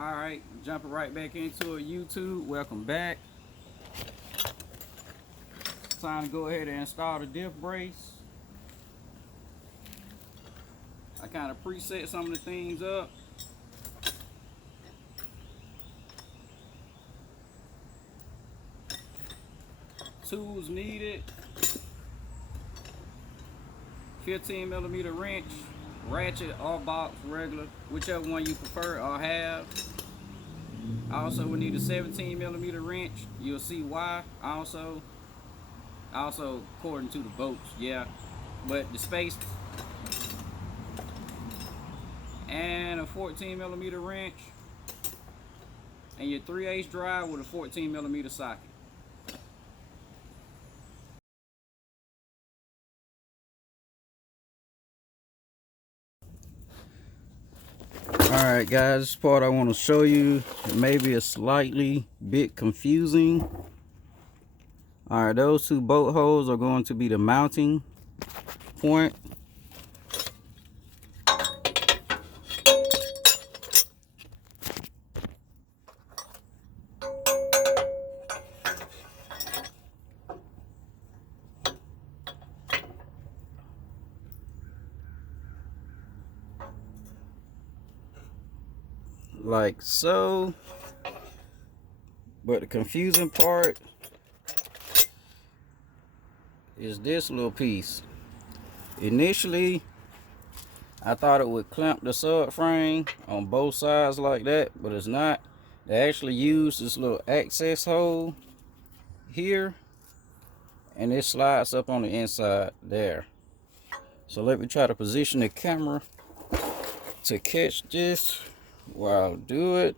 Alright, jumping right back into it, YouTube. Welcome back. Time to go ahead and install the diff brace. I kind of preset some of the things up. Tools needed: 15mm wrench, ratchet or box, regular, whichever one you prefer or have. I also would need a 17mm wrench. You'll see why. Also according to the bolts, yeah, but the space. And a 14mm wrench, and your 3/8 drive with a 14mm socket. Alright guys, this part I want to show you, it may be a slightly bit confusing. Alright, those two bolt holes are going to be the mounting point. Like so. But the confusing part is this little piece. Initially, I thought it would clamp the subframe on both sides like that, but it's not. They actually use this little access hole here, and it slides up on the inside there. So let me try to position the camera to catch this while I do it.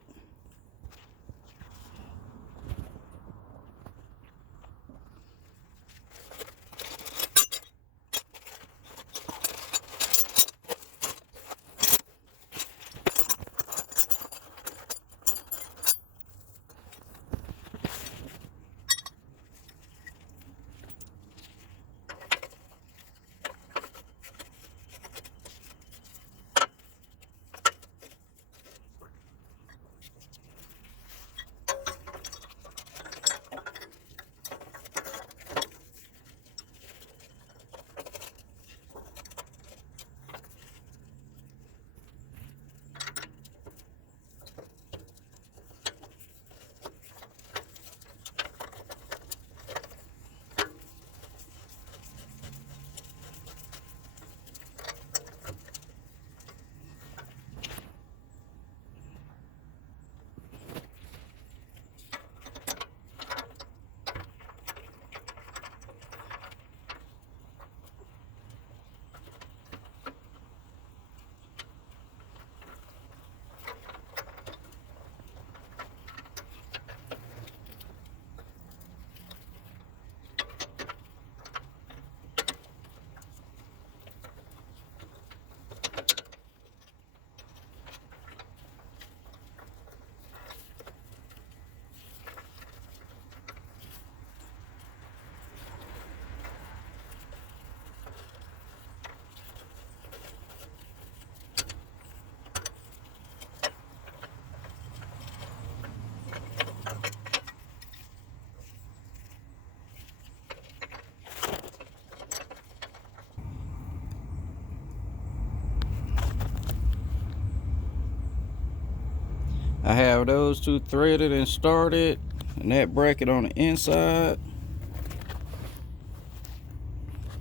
I have those two threaded and started, and that bracket on the inside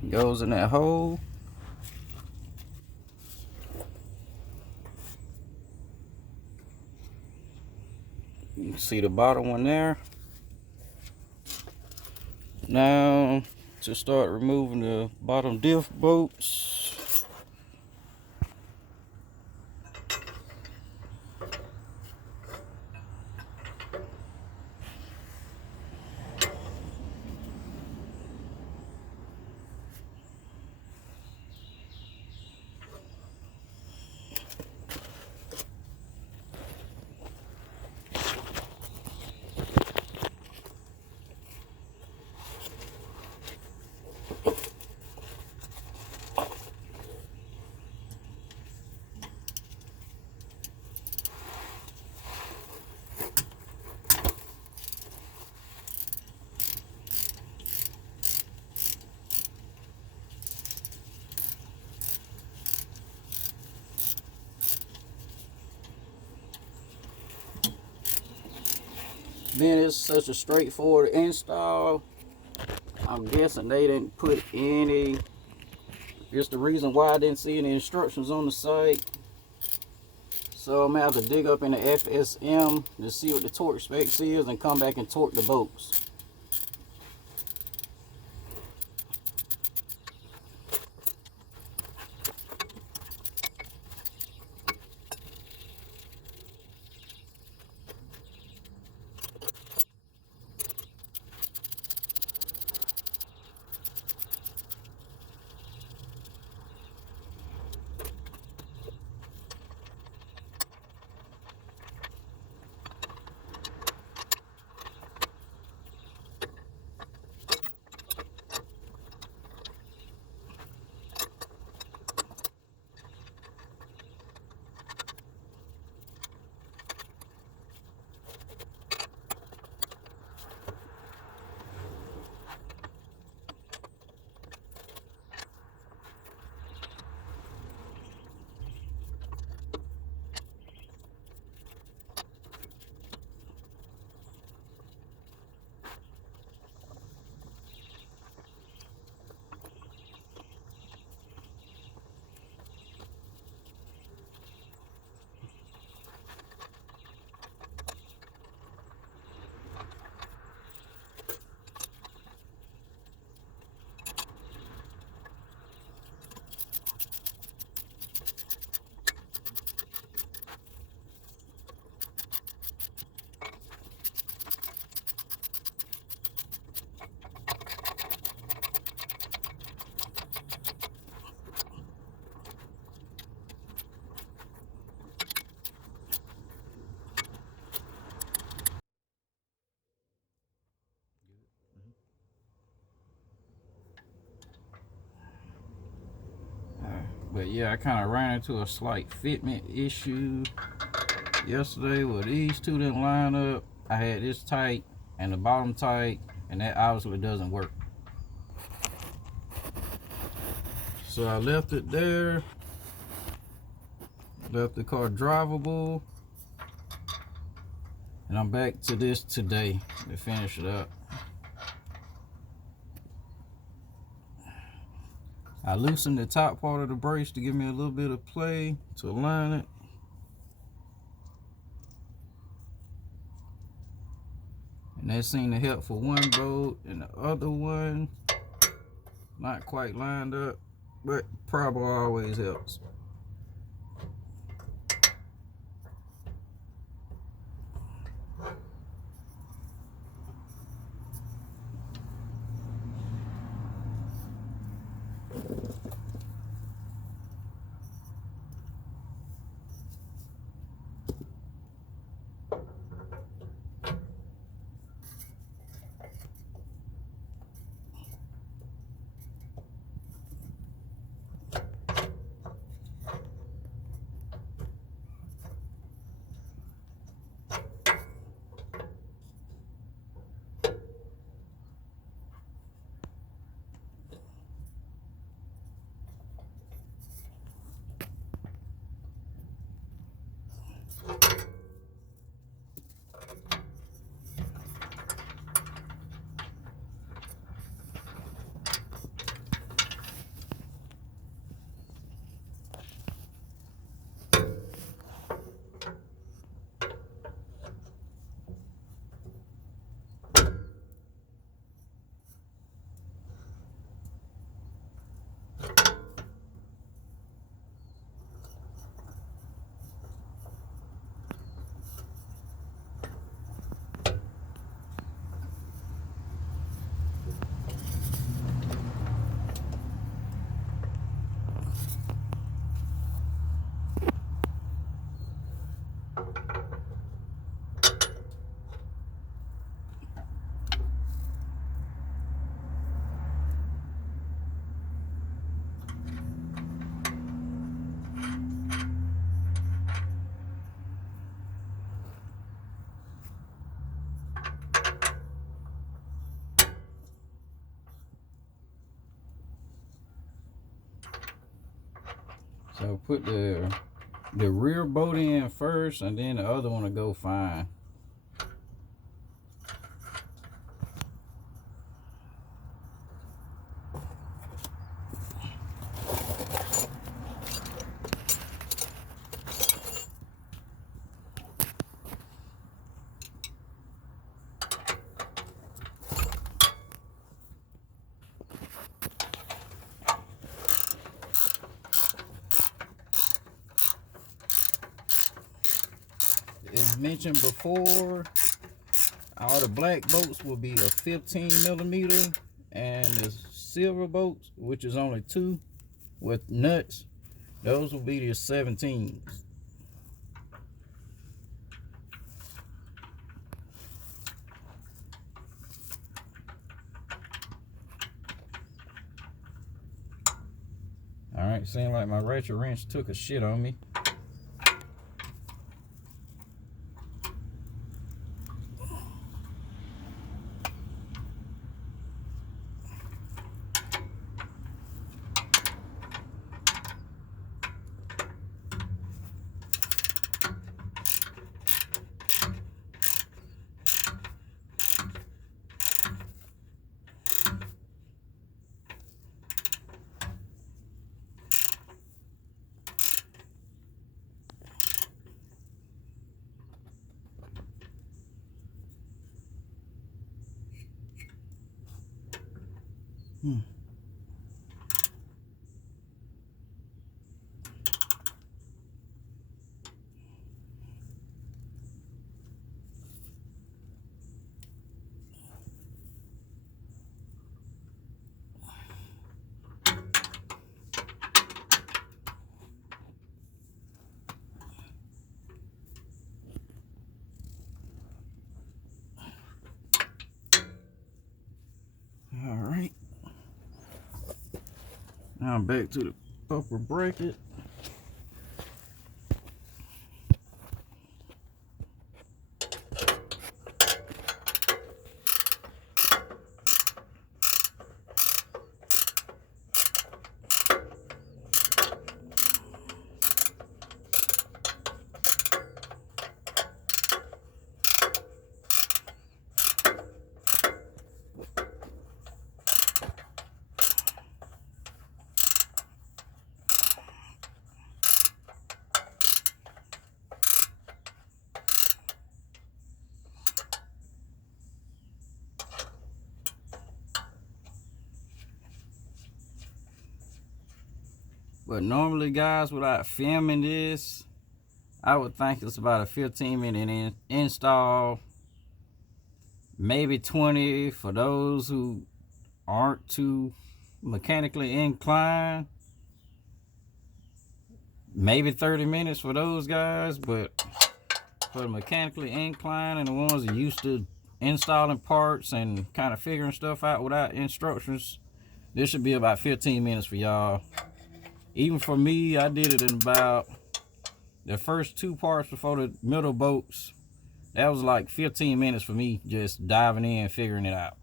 goes in that hole. You can see the bottom one there. Now to start removing the bottom diff bolts. Being it's such a straightforward install, I'm guessing they didn't put any. It's the reason why I didn't see any instructions on the site. So I'm gonna have to dig up in the FSM to see what the torque specs is and come back and torque the bolts. But yeah, I kind of ran into a slight fitment issue yesterday where these two didn't line up. I had this tight and the bottom tight, and that obviously doesn't work. So I left it there, left the car drivable, and I'm back to this today to finish it up. I loosened the top part of the brace to give me a little bit of play to align it. And that seemed to help for one bolt, and the other one not quite lined up, but probably always helps. So put the rear bolt in first, and then the other one will go fine. as mentioned before, all the black bolts will be a 15 millimeter, and the silver bolts, which is only 2 with nuts, those will be the 17s. All right, seems like my ratchet wrench took a shit on me. All right, now back to the upper bracket. But normally, guys, without filming this, I would think it's about a 15-minute install, maybe 20 for those who aren't too mechanically inclined, maybe 30 minutes for those guys. But for the mechanically inclined and the ones that are used to installing parts and kind of figuring stuff out without instructions, this should be about 15 minutes for y'all. Even for me, I did it in about the first 2 parts before the middle bolts. That was like 15 minutes for me, just diving in, figuring it out.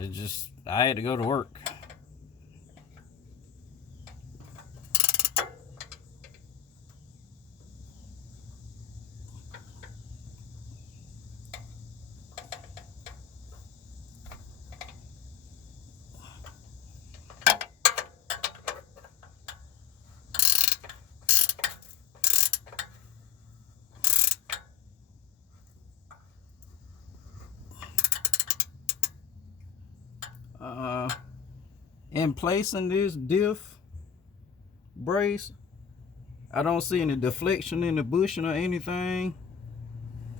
It just, I had to go to work. In placing this diff brace, I don't see any deflection in the bushing or anything,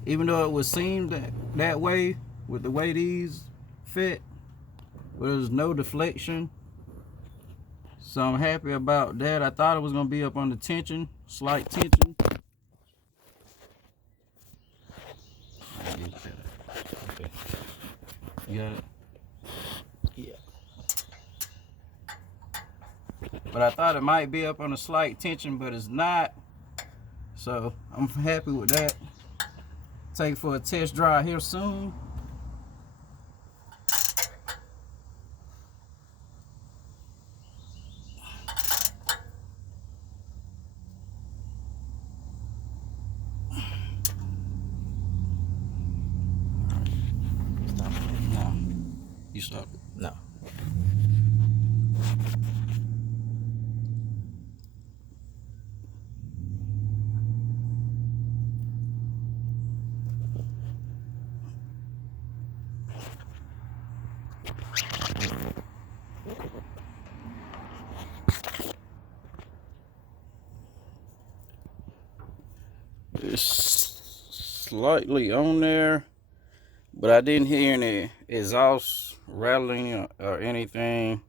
even though it would seem that way with the way these fit, but there's no deflection, so I'm happy about that. I thought it was going to be up under tension, slight tension. Okay. You got it? Yeah. But I thought it might be up on a slight tension, but it's not. So I'm happy with that. Take for a test drive here soon. No. You stopped it? No. It's slightly on there, but I didn't hear any exhaust rattling or anything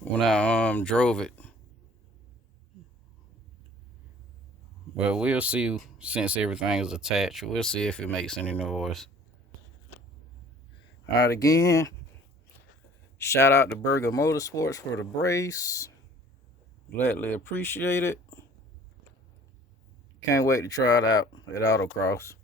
when I drove it. Well, we'll see. Since everything is attached, we'll see if it makes any noise. All right, again, shout out to Burger Motorsports for the brace. Gladly appreciate it. Can't wait to try it out at Autocross.